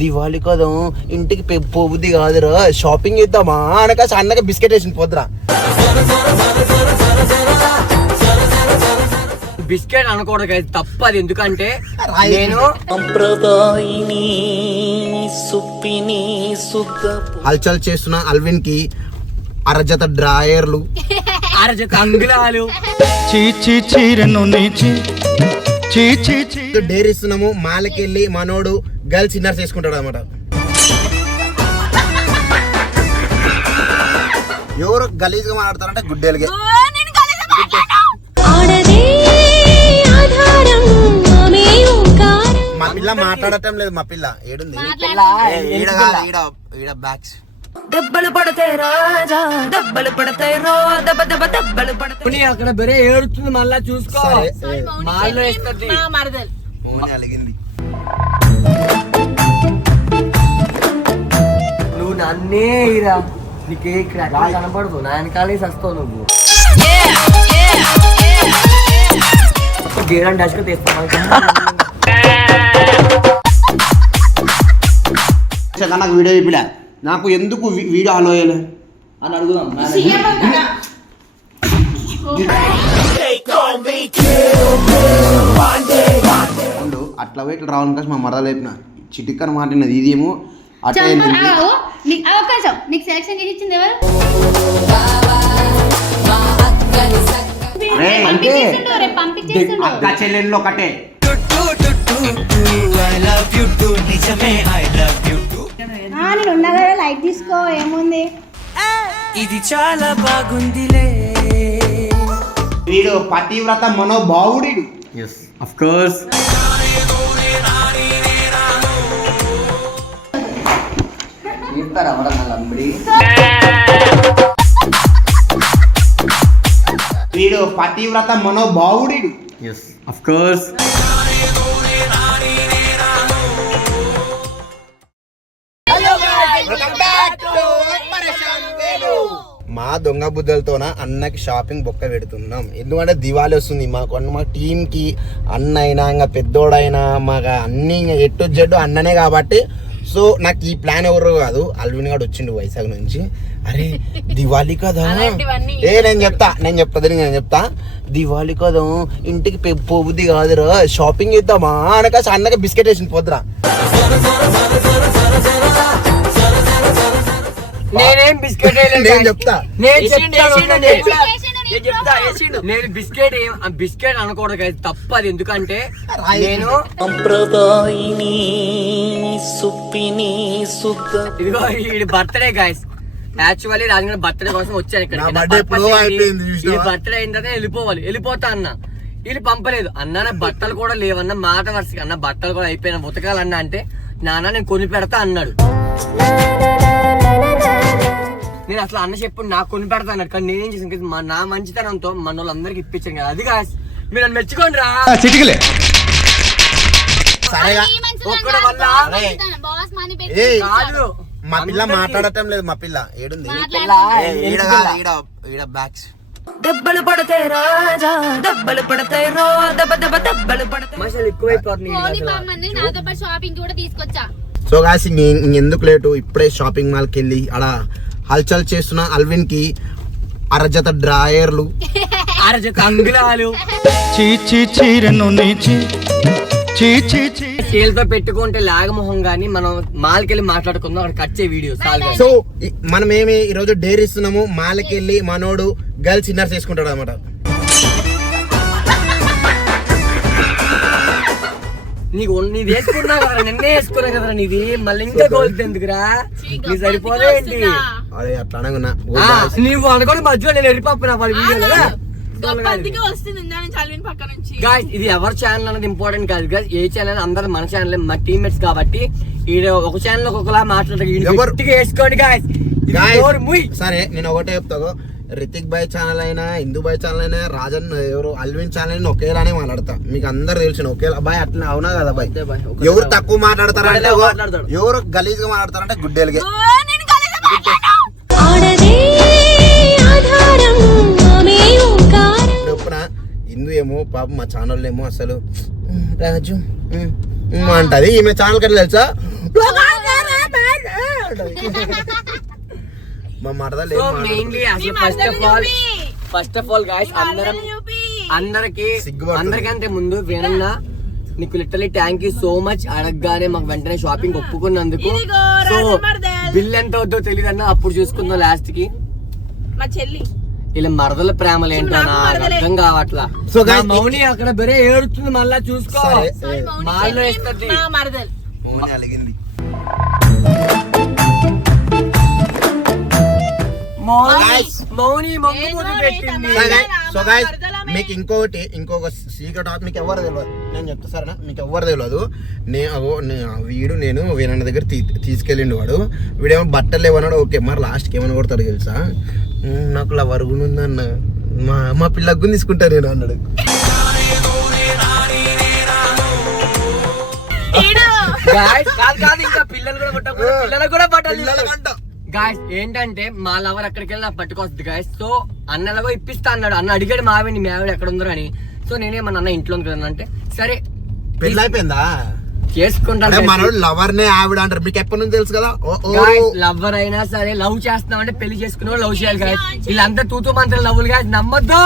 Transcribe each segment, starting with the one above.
దివాళి కదా ఇంటికి పోబుద్ది కాదురా షాపింగ్ చేద్దామా అనక సన్నగా బిస్కెట్ వేసిన పోద్దురా. బిస్కెట్ అనకూడదు కదా, తప్పది. ఎందుకంటే నేను హల్చల్ చేస్తున్న అల్విన్ కి అరజత డ్రాయర్లు, అరజత అంగుళాలు డేర్ ఇస్తున్నాము. మాలకి వెళ్ళి మనోడు గర్ల్స్ ఇన్నర్స్ వేసుకుంటాడు అనమాట. ఎవరు గలీజ్ గా మాట్లాడతారంటే గుడ్డేలుగా. మా పిల్ల మాట్లాడటం లేదు. మా పిల్ల ఏడుంది బ్యాగ్స్ దెబ్బలు పడతాయి రాజా, దెబ్బలు పడతాయి రో, దెబ్బ దెబ్బ దెబ్బలు పడతాయి. అక్కడ బరే ఏడుతుంది, మళ్ళా చూసుకో. మాల్లో వేస్తుంది అలిగింది. నువ్వు నన్నే ఇరా, నీకే ఇక్కడ కనపడదు, నా వెనకాలే వస్తావు నువ్వు. గేరం డాష్ తీస్తాను. నాకు వీడియో ఇప్పుడా నాకు ఎందుకు వీడియో ఆలో అయ్యలే అని అడుగుదాం. అట్లా పోయి ఇట్లా రావాలి కలిసి మా మరదలు చెప్పిన చిటిక్కని మాట్లాడినది ఇదేమో అట్లా చెల్లెళ్ళు ఒకటే. నేను ఉన్నా కదా, లైట్ తీసుకో, ఏముంది. ఇది చాలా బాగుందిలే. వీడు పతివ్రత మనోభావుడు. Of course. వీడు పతివ్రత మనోభావుడు. Of course. మా దొంగ బుద్ధలతోన అన్నకి షాపింగ్ బొక్క పెడుతున్నాం. ఎందుకంటే దివాళీ వస్తుంది. మా టీం కి అన్న అయినా ఇంకా పెద్దోడైనా మాకు అన్ని ఎట్టు జడ్డు అన్ననే కాబట్టి. సో నాకు ఈ ప్లాన్ ఎవరు కాదు, అల్విన్ గారు వచ్చిండు వైజాగ్ నుంచి. అరే దివాళీ కదా నేను చెప్తా దివాళీ కదా ఇంటికి పోబుద్ది కాదురా షాపింగ్ చేద్దామా అనక అన్నగా బిస్కెట్ వేసిన పోద్దురా. నేనేం బిస్కెట్ నేను చెప్తా నేను బిస్కెట్ అనకూడదు కదా, తప్పది. ఎందుకంటే నేను ఇదిగో ఈ బర్త్డే గాయస్, యాక్చువల్లీ రాజు బర్త్డే కోసం వచ్చాను ఇక్కడ. బర్త్డే అయిన తర్వాత వెళ్ళిపోతా అన్న. వీళ్ళు పంపలేదు. అన్న నా బట్టలు కూడా లేవన్న మాట వరుసగా. అన్న బట్టలు కూడా అయిపోయిన ఉతకాలన్నా అంటే నాన్న నేను కొని పెడతా అన్నాడు. నేను అసలు అన్న చెప్పు నాకు కొని పెడతా అన్నాడు. కానీ నేనేం చేసాను, నా మంచితనంతో మన వాళ్ళందరికి ఇప్పించాను కదా. అది కాదు, మీరు నన్ను మెచ్చుకోండి రా. మా పిల్ల మాట్లాడటం లేదు. మా పిల్ల ఏడుంది బ్యాగ్స్. దెబ్బలు పడతాయి రాజా, దెబ్బలు పడతాయి రో, దెబ్బ దెబ్బ దెబ్బలు పడతాయి. మసాలా ఎక్కువైపోతుంది. సో గాయ్స్ ఇంకెందుకు లేటు, ఇప్పుడే షాపింగ్ మాల్ కి వెళ్ళి అలా హల్చల్ చేస్తున్న అల్విన్ కి అరజత డ్రాయర్లు, అరజత అంగుళాలు చేతితో పెట్టుకుంటే లాగమొహం గానీ మనం మాల్కి వెళ్ళి మాట్లాడుకుందాం. అక్కడ కట్ చేయ వీడియో. సో మనం ఏమి ఈరోజు డేర్ ఇస్తున్నాము. మాల్కి వెళ్ళి మనోడు గర్ల్స్ ఇన్నర్స్ వేసుకుంటాడు అనమాట. నీది వేసుకున్నా కదా, నిన్నే వేసుకున్నా కదా నీది, మళ్ళీ ఇంకా గోల్డ్ ఎందుకురా? నీ సరిపోదేంటి? అదే అట్లా అనగున్నా నీవు అనుకోని మధ్యలో నేను ఎరిపప్పు నా వీడియోలో. ఇది ఎవరి ఛానల్ అనేది ఇంపార్టెంట్ కాదు గైస్. ఏ ఛానల్ అందరూ మన ఛానల్, మన టీమ్మేట్స్ కాబట్టి ఒక ఛానల్ ఒకలా మాట్లాడతారు. వేసుకోండి గాయ్స్. సరే నేను ఒకటే చెప్తాను, రితిక్ బాయ్ ఛానల్ అయినా, హిందూ బాయ్ ఛానల్ అయినా, రాజన్ ఎవరు అల్విన్ ఛానల్ అయినా ఒకేలానే మాట్లాడతా. మీకు అందరు తెలిసిన ఒకేలా బాయ్. అట్లా అవునా కదా బాయ్? ఎవరు తక్కువ మాట్లాడతారంటే, ఎవరు గలీజ్ గా మాట్లాడతారంటే గుడ్డేలుగా. చెప్పున హిందూ ఏమో పాపం మా ఛానల్ ఏమో అసలు రాజు అంటది. ఈమె ఛానల్ కట్లా తెలుసా మా మరదలు సో మెయిన్లీ అసలు ఫస్ట్ ఆఫ్ ఆల్ గాయ్స్ అందరికంటే ముందు వేణన్నా నీకు literally thank you so much. అడగగానే మాకు వెంటనే షాపింగ్ ఒప్పుకున్నందుకు. సో బిల్ ఎంత అవుతుందో తెలియదు అన్న, అప్పుడు చూసుకుందాం లాస్ట్ కి. మా చెల్లి ఇలా మరదల ప్రేమలు ఏంటో నాకు అర్థం కావట్లా. So guys, మౌని అక్కడ బరే ఏడుతుంది, మళ్ళా చూసుకో మాల్లో ఇస్తుంది. మౌని అలిగింది. మౌని మొగ్గు ముద్దు పెట్టింది. సో గైస్ మీకు ఇంకొక సీక్రెట్ ఆఫ్ మీకు ఎవరు తెలియదు, నేను చెప్తా సరేనా, మీకు ఎవరు తెలియదు. నేను వీరన్న దగ్గర తీసుకెళ్ళిండు వాడు. వీడేమో బట్టలు ఏమన్నాడు, ఓకే మరి లాస్ట్కి ఏమన్నా కొడతాడు తెలుసా, నాకు ఇలా వరుగునుందన్న మా పిల్లకు తీసుకుంటా నేను అన్నాడు. ఇంకా పిల్లలు కూడా బట్టలు గాయస్ ఏంటంటే మా లవర్ అక్కడికి వెళ్ళి నాకు పట్టుకొస్తుంది గాయస్. సో అన్నలాగో ఇప్పిస్తా అన్నాడు. అన్న అడిగాడు మా ఆవిడ మీ ఆవిడ ఎక్కడ ఉందో అని. సో నేనేమన్నా అన్న ఇంట్లో ఉంది కదా అంటే సరే పెళ్ళి అయిపోయిందా చేసుకుంటాను. మనోడు లవర్ నే ఆవిడ అంటారు, మీకు ఎప్పటి నుంచి తెలుసు కదా. లవర్ అయినా సరే లవ్ చేస్తున్నాం అంటే పెళ్లి చేసుకున్న లవ్ చేయాలి గాయస్. వీళ్ళంతా తూతూ మంత్రం లవ్లు గాయస్, నమ్మద్దు.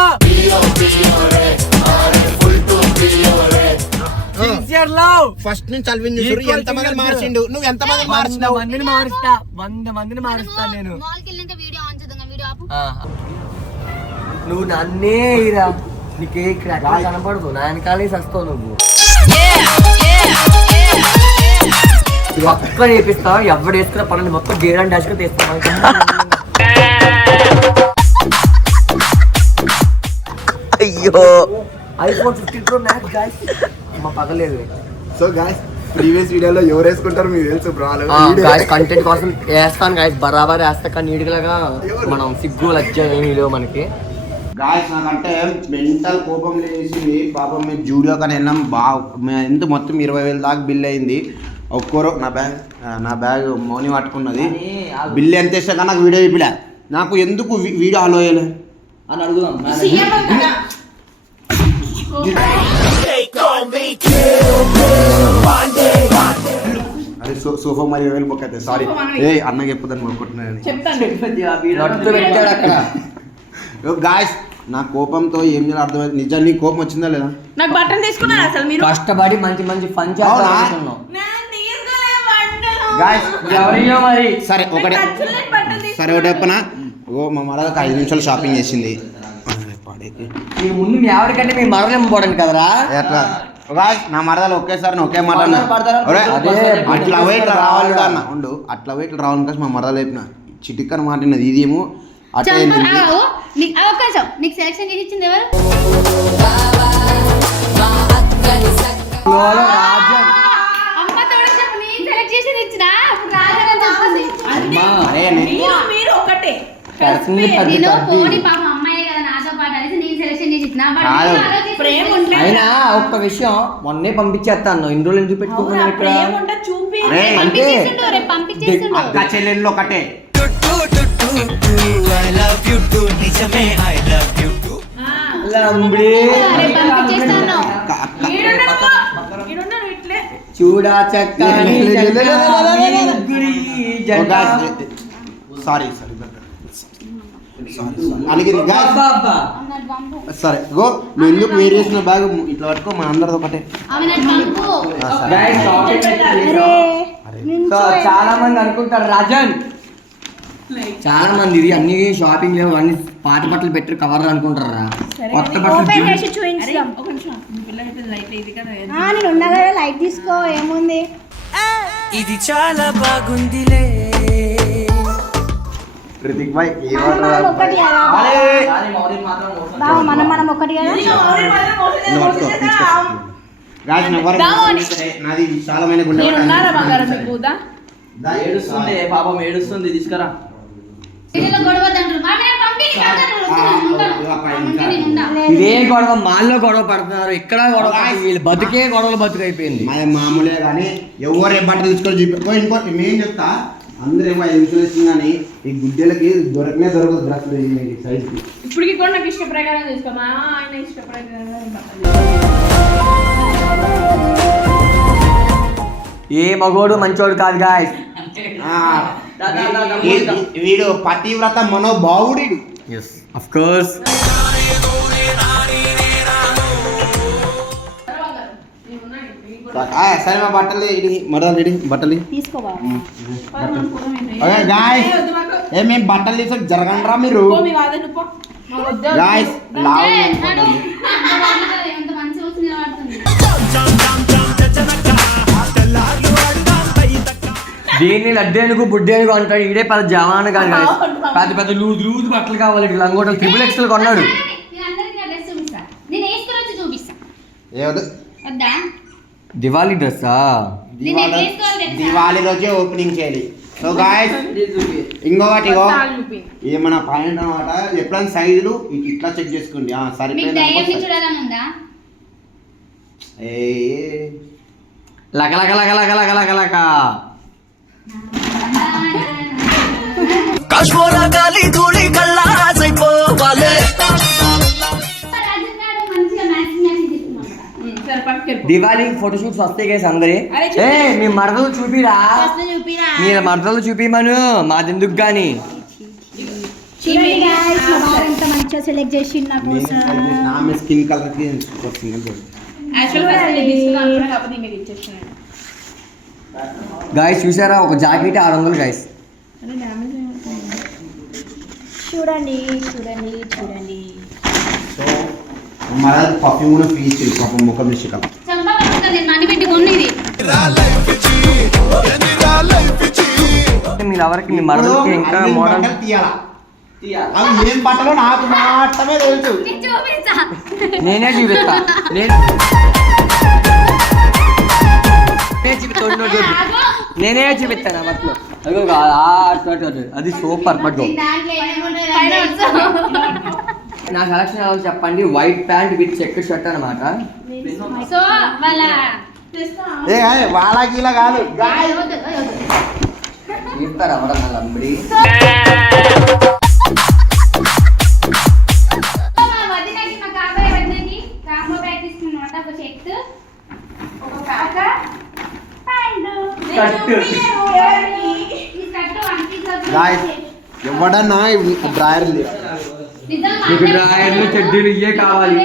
ఫస్ట్ నుంచి అల్విన్ చూసారు ఎంత మంది మార్చిండు, నువ్వు ఎంత మంది మార్చినావు. 100 మందిని మారుస్తా నేను. నువ్వు నన్నే ఇరా నీకే కనపడదు, నా వెనకాలే సస్తావు నువ్వు. ఒక్క చేపిస్తావు, ఎవడు వేసుకున్న పనులు మొత్తం గేరాన్ డాష్ గా తీస్తావు. అయ్యో iPhone 15 Pro Max guys మా పగలేదు. సో గాయ్స్ ప్రీవియస్ వీడియోలో ఎవరు వేసుకుంటారు మీకు తెలుసు బ్రో. గాయ్స్ కంటెంట్ కోసం వేస్తాను గాయ్స్, బరాబర్ వేస్తా. కానీ నీటిలాగా మనం సిగ్గు లజ్జ ఏమీ లేవు మనకి. గాయ్స్ నాకంటే మెంటల్ కోపం లేచింది పాపం. మేము జూడియో కానీ వెళ్ళాం, ఎంత మొత్తం 20,000 దాకా బిల్ అయింది. ఒక్కరో నా బ్యాగ్ మౌని పట్టుకున్నది. బిల్ ఎంత ఇష్టం కానీ నాకు వీడియో ఇప్పిలే. నాకు ఎందుకు వీడియో అలో అయ్యలే అని అడుగుదాం. అరే సోఫా మరి 20,000 బుక్ అయితే సారీ అన్నకి చెప్పుదని మొక్కుతున్నాను. గాయ్స్ నా కోపంతో ఏం చేయాలో అర్థమైంది. నిజాన్ని నీ కోపం వచ్చిందా లేదా? నాకు బట్టలు తీసుకున్నారు అసలు మీరు కష్టపడి మంచి ఫన్ చేస్తున్నాం. సరే ఒకటే చెప్పనా, మా మరదకు 5 నిమిషాలు షాపింగ్ చేసింది. ముందు మీ ఎవరికంటే మీ మరదలు పోవడానికి కదరా. ఎట్లా నా మరదలు ఒకేసారి ఒకే మాట అట్లా వెయిట్ రావాలి అన్న ఉండు, అట్లా వెయిట్ రావాలి కదా. మా మరదలు చెప్పిన చిటిక్కని మాటినది ఇదేమో అట్లా. నీకు సెలక్షన్ చేసి ఇచ్చింది ఎవరు? మీరు ఒకటే అయినా ఒక్క విషయం మొన్నే పంపించేస్తాను. ఇన్ని రోజులు ఎందుకు పెట్టుకుంటున్నాను ఇక్కడ అంటే అక్క చెల్లెళ్ళు ఒకటే. చూడా చక్క సారీ అలిగింది. సరే గో నువ్వు ఎందుకు వేరు చేసిన బ్యాగ్ ఇట్లా పట్టుకో, మన అందరిది ఒకటే. చాలా మంది అనుకుంటారు రాజన్, చాలా మంది ఇది అన్ని షాపింగ్ లేవు అన్ని పాత బట్టలు పెట్టి కవర్ అనుకుంటారా. కొత్త బట్టలు లైట్ తీసుకో ఏముంది. ఇది చాలా బాగుందిలే. రితిక్ భాయ్ మనం ఒకటి నాది విశాలమైన గుండె. ఏడుస్తుంది పాపం, ఏడుస్తుంది తీసుకురా. ఇదే గొడవ మాల్లో గొడవ పడుతున్నారు, ఇక్కడ గొడవ, వీళ్ళు బతికే గొడవలు బతుకైపోయింది. మామూలే కానీ ఎవరు ఏ బట్టలు తీసుకొని చూపి ఇంకో మేము చెప్తా. అందరేమో ఇన్సూరెన్స్ కానీ ఈ గుడ్డలకి దొరకనే దొరకదు డ్రెస్సులు సైజ్. ఇప్పటికి కూడా నాకు ఇష్ట ప్రకారం తీసుకోమా, ఆయన ఇష్ట ప్రకారం. ఏ మగోడు మంచోడు కాదు గాయ్స్. వీడు పతివ్రత మనోభావుడు. Yes of course. సరే మా బట్టలు బట్టలు తీసుకో బాబు. గాయస్ మేము బట్టలు తీసుకొని జరగండ్రా మీరు. గాయస్ దీన్ని లడ్డేనుకు బుడ్డేనుకు అంటాడు. ఈడే పెద్ద జవాన్ కాదు guys. పెద్ద పెద్ద లూజ్ బట్టలు కావాలి. లంగోటలు ట్రిపుల్ ఎక్స్ఎల్ కొన్నాడు. దివాళీ డ్రెస్సా? దివాళీ రోజే ఓపెనింగ్ చేయాలి. సో గాయస్ ఇంకొకటి ఏమన్నా పాయింట్ అనమాట. ఎప్పుడైనా సైజులు ఇట్లా చెక్ చేసుకోండి. సరిపోయింది. లక లక లక లక లక లక లక దివాళీ ఫోటోషూట్స్ వస్తాయి గైస్ అందరి. మీ మరదలు చూపిరా, మీరు మరదలు చూపిమను మాదెందుకు గాని. చూడండి guys, మా వారు ఎంత మంచిగా సెలెక్ట్ చేసి నా కోసం. స్కిన్ కలర్ కి గాయస్ చూసారా ఒక జాకెట్ 600 గాయస్. చూడండి చూడండి చూడండి. సో మన పర్ఫ్యూమ్ కూడా ఫీల్ చేయి పాపం ముఖం నిశ్చితం. మీ లవర్కి మీ మరదలకి ఇంకా మోడల్ తీయాలా? అవి ఏం బట్టలో నాకు మాత్రమే తెలుసు. నేనే చూపిస్తా. నేనే చూపిస్తాను బట్టలు. అది సూపర్ బట్ నా సెలక్షన్ ఎలా చెప్పండి. White pant with check shirt అనమాట. వాళ్ళకి ఇలా కాదు చెప్తారా లంబడి. ఎవడన్నా డ్రాయర్లు మీకు డ్రాయర్లు చెడ్డీలు ఇవే కావాలి.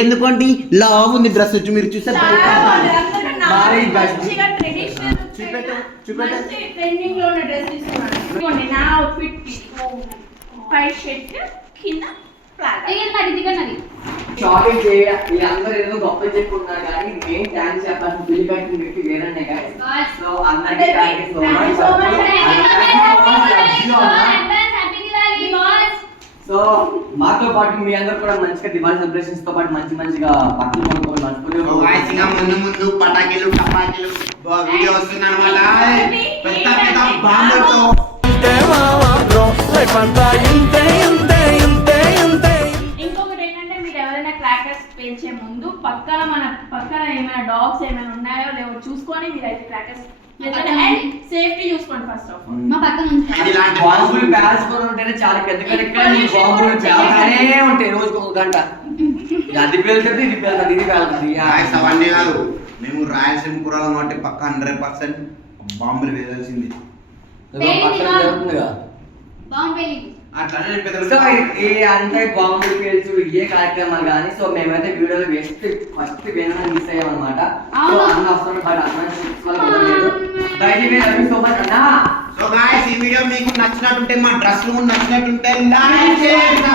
ఎందుకంటే లావ్ ఉంది డ్రెస్ వచ్చి మీరు చూస్తే షాపింగ్ చేయాలి. అందరూ ఏదో గొప్ప చెప్పుకున్నారు కానీ మెయిన్ థ్యాంక్స్ చెప్పాల్సిన పెళ్లి కట్టిన వ్యక్తి వేరే గాయస్. సో అందరికీ థాంక్యూ సో మచ్. సో మాతో పాటు మీ అందరూ కూడా మంచిగా దివాళీ సెలబ్రేషన్స్ తో పాటు మంచిగా బట్టలు కొనుక్కోవాలి. ముందు పటాకీలు టపాకీలు వీడియో వస్తుంది అనమాట. పెద్ద పెద్ద బాంబులతో ఇంకొకటి ఏంటంటే మీరు ఎవరైనా క్రాకర్స్ పెంచే ముందు పక్కన ఏమైనా డాగ్స్ ఏమైనా ఉన్నాయో లేవో చూసుకొని మీరు అయితే క్రాకర్స్ సేఫ్టీ చూసుకోండి ఫస్ట్ ఆఫ్ ఆల్. బాంబులు పేల్చుకొని ఉంటేనే చాలా పెద్ద బాంబులు పేలుతానే ఉంటాయి రోజుకు 1 గంట. అది పేలుతుంది ఇది పేలుతుంది ఇది పేలుతుంది. అవన్నీ కాదు, మేము రాయలసీమ కూరలు కాబట్టి పక్క 100% బాంబులు వేయాల్సింది. అంటే బాంబులు పేల్చుడు ఏ కార్యక్రమాలు కానీ. సో మేమైతే వీడియోలో ఫస్ట్ వేరే మిస్ అయ్యాం అనమాట. సో అన్న వస్తున్నాడు బట్ అన్న సో మచ్ అన్న. సో గాయ్స్ ఈ వీడియో మీకు నచ్చినట్టుంటే మా డ్రెస్లు నచ్చినట్టుంటే లైక్ చేయండి.